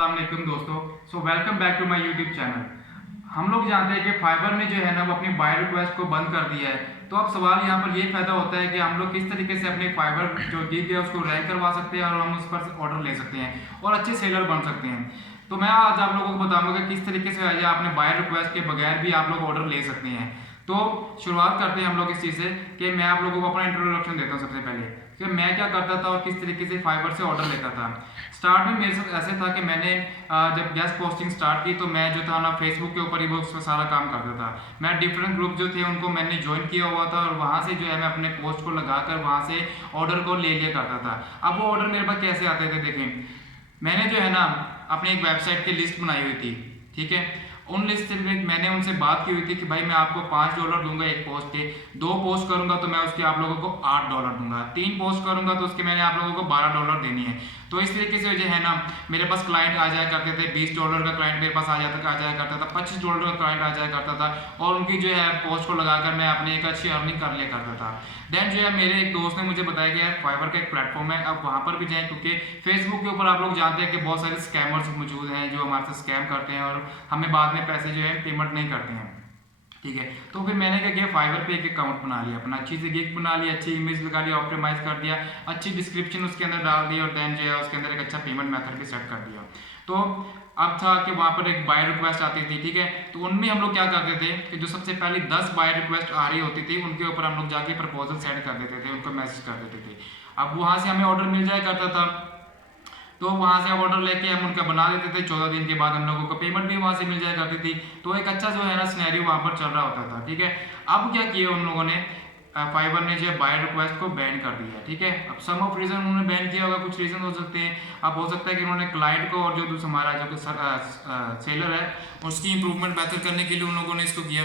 अस्सलाम दोस्तों। Welcome back to my YouTube channel. हम लोग जानते हैं कि फाइबर ने जो है ना वो अपनी बाय रिक्वेस्ट को बंद कर दिया है। तो अब सवाल यहाँ पर ये पैदा होता है कि हम लोग किस तरीके से अपनी फाइबर जो गिग है उसको रैंक करवा सकते हैं और हम उस पर ऑर्डर ले सकते हैं और अच्छे सेलर बन सकते हैं। तो मैं आज आप लोगों को बताऊंगा कि किस तरीके से अपने बाय रिक्वेस्ट के बगैर भी आप लोग ऑर्डर ले सकते हैं। तो शुरुआत करते हैं हम लोग इस चीज़ से कि मैं आप लोगों को अपना इंट्रोडक्शन देता हूँ सबसे पहले कि मैं क्या करता था और किस तरीके से फाइबर से ऑर्डर लेता था। स्टार्ट में मेरे साथ ऐसे था कि मैंने जब गेस्ट पोस्टिंग स्टार्ट की तो मैं जो था ना फेसबुक के ऊपर ही वो उसमें सारा काम करता था। मैं डिफरेंट ग्रुप जो थे उनको मैंने ज्वाइन किया हुआ था और वहाँ से जो है मैं अपने पोस्ट को लगाकर वहाँ से ऑर्डर को ले लिया करता था। अब वो ऑर्डर मेरे पास कैसे आते थे देखें, मैंने जो है ना अपनी एक वेबसाइट की लिस्ट बनाई हुई थी, ठीक है। उन लिस्ट में मैंने उनसे बात की हुई थी कि भाई मैं आपको $5 दूंगा एक पोस्ट के, 2 पोस्ट करूंगा तो मैं उसके आप लोगों को $8 दूंगा, 3 पोस्ट करूंगा तो उसके मैंने आप लोगों को $12 देनी है। तो इस तरीके से जो है ना मेरे पास क्लाइंट आ जाया करते थे, $20 का क्लाइंट मेरे पास आ जाया करता था, $25 का क्लाइंट आ जाया करता था और उनकी जो है पोस्ट को लगाकर मैं अपनी एक अच्छी अर्निंग कर लिया करता था। देन जो है मेरे एक दोस्त ने मुझे बताया कि यार फाइवर का एक प्लेटफॉर्म है, अब वहाँ पर भी जाएं क्योंकि फेसबुक के ऊपर आप लोग जानते हैं कि बहुत सारे स्कैमर्स मौजूद हैं जो हमारे से स्कैम करते हैं और हमें बाद में पैसे जो है पेमेंट नहीं करते हैं, ठीक है। तो फिर मैंने क्या किया, फाइवर पे एक अकाउंट बना लिया अपना, अच्छी सी गिग बना लिया, अच्छी इमेज लगा लिया, ऑप्टिमाइज कर दिया, अच्छी डिस्क्रिप्शन उसके अंदर डाल दी और देन जो है उसके अंदर एक अच्छा पेमेंट मेथड भी सेट कर दिया। तो अब था कि वहाँ पर एक बाय रिक्वेस्ट आती थी, ठीक है। तो उनमें हम लोग क्या करते थे कि जो सबसे पहले 10 बाय रिक्वेस्ट आ रही होती थी उनके ऊपर हम लोग जाके प्रपोजल सेंड कर देते थे, उनको मैसेज कर देते थे। अब वहाँ से हमें ऑर्डर मिल जाया करता था तो वहाँ से ऑर्डर लेके हम उनका बना देते थे, 14 दिन के बाद हम लोगों को पेमेंट भी वहाँ से मिल जाया करती थी। तो एक अच्छा जो है ना सिनेरियो वहाँ पर चल रहा होता था, ठीक है। अब क्या किया उन लोगों ने, फाइवर ने जो बाय रिक्वेस्ट को बैन कर दिया, ठीक है। अब सम ऑफ रीजन उन्होंने बैन किया होगा, कुछ रीजन हो सकते हैं। अब हो सकता है कि उन्होंने क्लाइंट को और जो हमारा जो सेलर है उसकी इंप्रूवमेंट बेहतर करने के लिए उन लोगों ने इसको किया।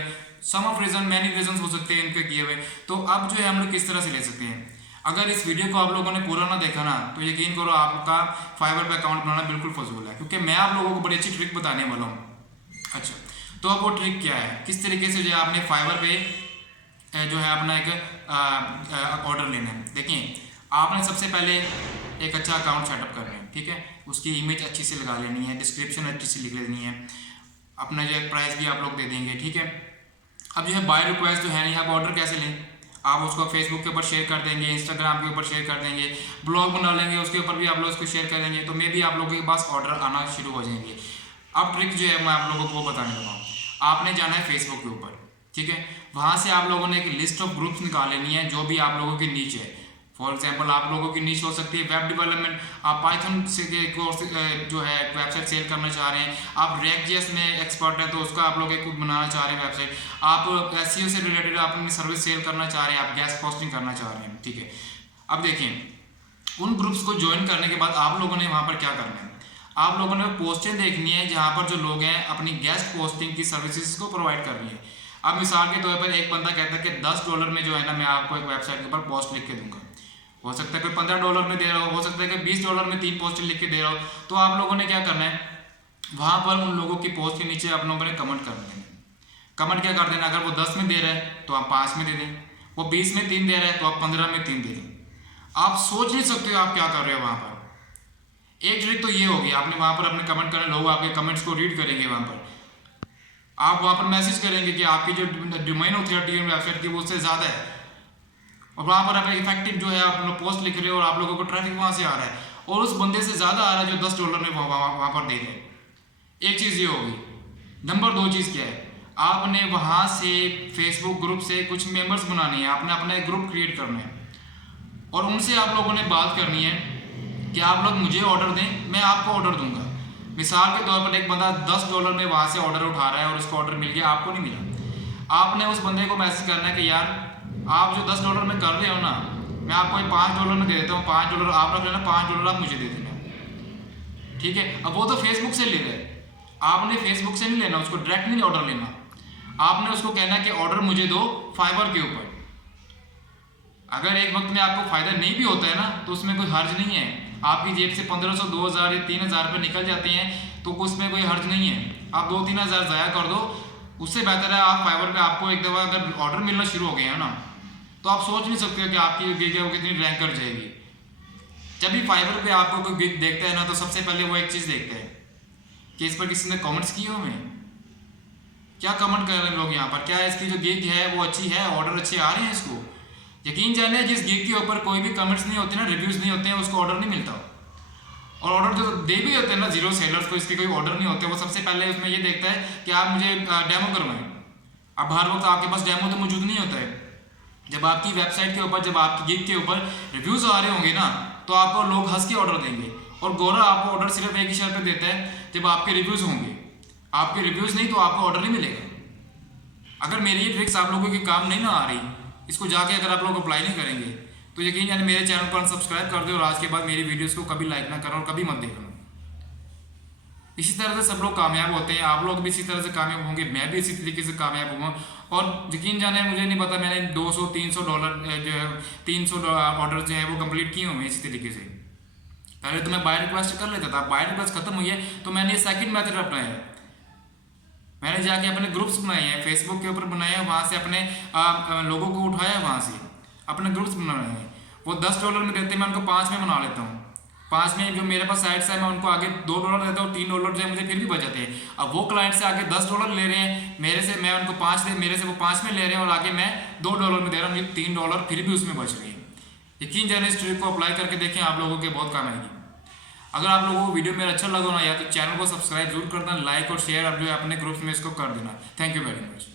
सम ऑफ रीजन मैनी रीजन हो सकते हैं इनके किए हुए। तो अब जो है हम लोग किस तरह से ले सकते हैं, अगर इस वीडियो को आप लोगों ने पूरा ना देखा ना तो यकीन करो आपका फाइवर पे अकाउंट बनाना बिल्कुल फजूल है, क्योंकि मैं आप लोगों को बड़ी अच्छी ट्रिक बताने वाला हूँ। अच्छा, तो अब वो ट्रिक क्या है, किस तरीके से जो है आपने फाइवर पे जो है अपना एक ऑर्डर लेना है। देखिए, आपने सबसे पहले एक अच्छा अकाउंट सेटअप करना है, ठीक है। उसकी इमेज अच्छी से लगा लेनी है, डिस्क्रिप्शन अच्छी से लिख लेनी है, अपना जो है प्राइस भी आप लोग दे देंगे, ठीक है। अब जो है बाय रिक्वेस्ट जो है नहीं, आप ऑर्डर कैसे लें, आप उसको फेसबुक के ऊपर शेयर कर देंगे, इंस्टाग्राम के ऊपर शेयर कर देंगे, ब्लॉग बना लेंगे, उसके ऊपर भी आप लोग उसको शेयर करेंगे तो मे भी आप लोगों के पास ऑर्डर आना शुरू हो जाएंगे। अब ट्रिक जो है मैं आप लोगों को बताने लगा हूँ। आपने जाना है फेसबुक के ऊपर, ठीक है। वहाँ से आप लोगों ने एक लिस्ट ऑफ ग्रुप्स निकाल लेनी है जो भी आप लोगों की नीच है। फॉर एग्जाम्पल आप लोगों की नीच हो सकती है वेब डेवलपमेंट, आप पाइथन से कोर्स जो है वेबसाइट सेल करना चाह रहे हैं, आप React.js में एक्सपर्ट हैं तो उसका आप लोग एक बनाना चाह रहे हैं वेबसाइट, आप SEO से रिलेटेड आप अपनी सर्विस सेल करना चाह रहे हैं, आप गेस्ट पोस्टिंग करना चाह रहे हैं, ठीक है। अब देखिए, उन ग्रुप्स को ज्वाइन करने के बाद आप लोगों ने वहाँ पर क्या करना है, आप लोगों ने पोस्टें देखनी है जहाँ पर जो लोग हैं अपनी गेस्ट पोस्टिंग की सर्विसेज को प्रोवाइड कर रही है। अब मिसाल के तौर पर एक बंदा कहता है कि $10 में जो है ना मैं आपको एक वेबसाइट के ऊपर पोस्ट लिख के दूंगा, हो सकता है कोई $15 में दे रहा हो सकता है कि $20 में 3 पोस्ट लिख के दे रहा हो। तो आप लोगों ने क्या करना है, वहाँ पर उन लोगों की पोस्ट के नीचे आप लोगों ने कमेंट कर देना। कमेंट क्या कर देना, अगर वो 10 में दे रहा है तो आप 5 में दे दें, वो 20 में 3 दे रहा है तो आप 15 में 3 दे दें। आप सोच नहीं सकते हो आप क्या कर रहे हो वहाँ पर। एक ट्रिक तो ये होगी, आपने वहाँ पर अपने कमेंट करने, लोग आपके कमेंट्स को रीड करेंगे, वहाँ पर आप वहाँ पर मैसेज करेंगे कि आपकी जो डोमेन अथॉरिटी है वेबसाइट की वो उससे ज़्यादा है, और वहाँ पर आप इफेक्टिव जो है आप पोस्ट लिख रहे हो और आप लोगों को ट्रैफिक वहाँ से आ रहा है और उस बंदे से ज़्यादा आ रहा है जो $10 में वहाँ पर दे रहे हैं। एक चीज़ ये होगी। नंबर 2 चीज़ क्या है, आपने वहाँ से फेसबुक ग्रुप से कुछ मेंबर्स बनाने हैं, आपने अपना एक ग्रुप क्रिएट करना है और उनसे आप लोगों ने बात करनी है कि आप लोग मुझे ऑर्डर दें, मैं आपको ऑर्डर दूंगा। मिसाल के तौर पर एक बंदा $10 में वहाँ से ऑर्डर उठा रहा है और उसको ऑर्डर मिल गया, आपको नहीं मिला। आपने उस बंदे को मैसेज करना है कि यार आप जो $10 में कर रहे हो ना, मैं आपको $5 में दे देता हूँ, $5 आप रख लेना, $5 आप मुझे दे देना, ठीक है। अब वो तो फेसबुक से ले रहे हैं, आपने फेसबुक से नहीं लेना, उसको डायरेक्ट नहीं ऑर्डर लेना, आपने उसको कहना कि ऑर्डर मुझे दो फाइबर के ऊपर। अगर एक वक्त में आपको फायदा नहीं भी होता है ना तो उसमें कोई हर्ज नहीं है, आपकी जेब से 1500, 2000 या 3000 रुपये निकल जाते हैं तो उसमें कोई हर्ज नहीं है, आप 2-3 हज़ार ज़ाया कर दो। उससे बेहतर है आप फाइबर पे आपको एक दफ़ा अगर ऑर्डर मिलना शुरू हो गया है ना तो आप सोच नहीं सकते हो कि आपकी गिग है वो कितनी रैंक कर जाएगी। जब भी फाइबर पे आपको कोई गिग देखता है ना तो सबसे पहले वो एक चीज़ देखता है कि इस पर किसी ने कमेंट्स किए हो? मैं क्या कमेंट कर रहे हैं लोग यहाँ पर? क्या इसकी जो गिग है वो अच्छी है, ऑर्डर अच्छे आ रहे हैं इसको? यकीन जाने जिस गिग के ऊपर कोई भी कमेंट्स नहीं होते ना, रिव्यूज़ नहीं होते हैं, उसको ऑर्डर नहीं मिलता। और ऑर्डर जो दे भी होते हैं ना जीरो सेलर्स को, इसके कोई ऑर्डर नहीं होते, वो सबसे पहले उसमें ये देखता है कि आप मुझे डेमो करवाएं। अब हर वक्त आपके पास डेमो तो मौजूद नहीं होता है। जब आपकी वेबसाइट के ऊपर, जब आपकी गिग के ऊपर रिव्यूज़ आ रहे होंगे ना, तो आपको लोग हंस के ऑर्डर देंगे। और गोरा आपको ऑर्डर सिर्फ एक ही शर्त पे देता है, जब आपके रिव्यूज़ होंगे। आपके रिव्यूज़ नहीं तो आपको ऑर्डर नहीं मिलेगा। अगर मेरी ये ट्रिक्स आप लोगों की काम नहीं ना आ रही, इसको जाके अगर आप लोग अप्लाई नहीं करेंगे, तो यकीन जाने मेरे चैनल को अनसब्सक्राइब कर दो और आज के बाद मेरी वीडियोस को कभी लाइक ना करो और कभी मत देखना। इसी तरह से सब लोग कामयाब होते हैं, आप लोग भी इसी तरह से कामयाब होंगे, मैं भी इसी तरीके से कामयाब हुआ। और यकीन जाने मुझे नहीं पता, मैंने $200-300 जो है 300 ऑर्डर जो है वो कंप्लीट किए हुए इसी तरीके से। पहले तो मैं बाय रिक्वेस्ट कर लेता था, बाय रिक्वेस्ट खत्म हुई है तो मैंने सेकंड मेथड अपनाया। मैंने जाके अपने ग्रुप्स बनाए हैं, फेसबुक के ऊपर बनाए हैं, वहाँ से अपने लोगों को उठाया, वहाँ से अपने ग्रुप्स बनाए हैं। वो $10 में देते हैं, मैं उनको 5 में बना लेता हूँ। 5 में जो मेरे पास साइट्स है मैं उनको आगे $2 देता हूँ, $3 जो है मुझे फिर भी बच जाते हैं। अब वो क्लाइंट से आगे $10 ले रहे हैं मेरे से, मैं उनको 5 दे, मेरे से वो 5 में ले रहे हैं और आगे मैं $2 में दे रहा हूँ, मुझे $3 फिर भी उसमें बच रहे हैं। यकीन जाने इस ट्रिक को अप्लाई करके देखें, आप लोगों के बहुत काम आएगी। अगर आप लोगों को वीडियो मेरा अच्छा लगा ना, या तो चैनल को सब्सक्राइब जरूर कर देना, लाइक और शेयर अब जो है अपने ग्रुप्स में इसको कर देना। Thank you very much.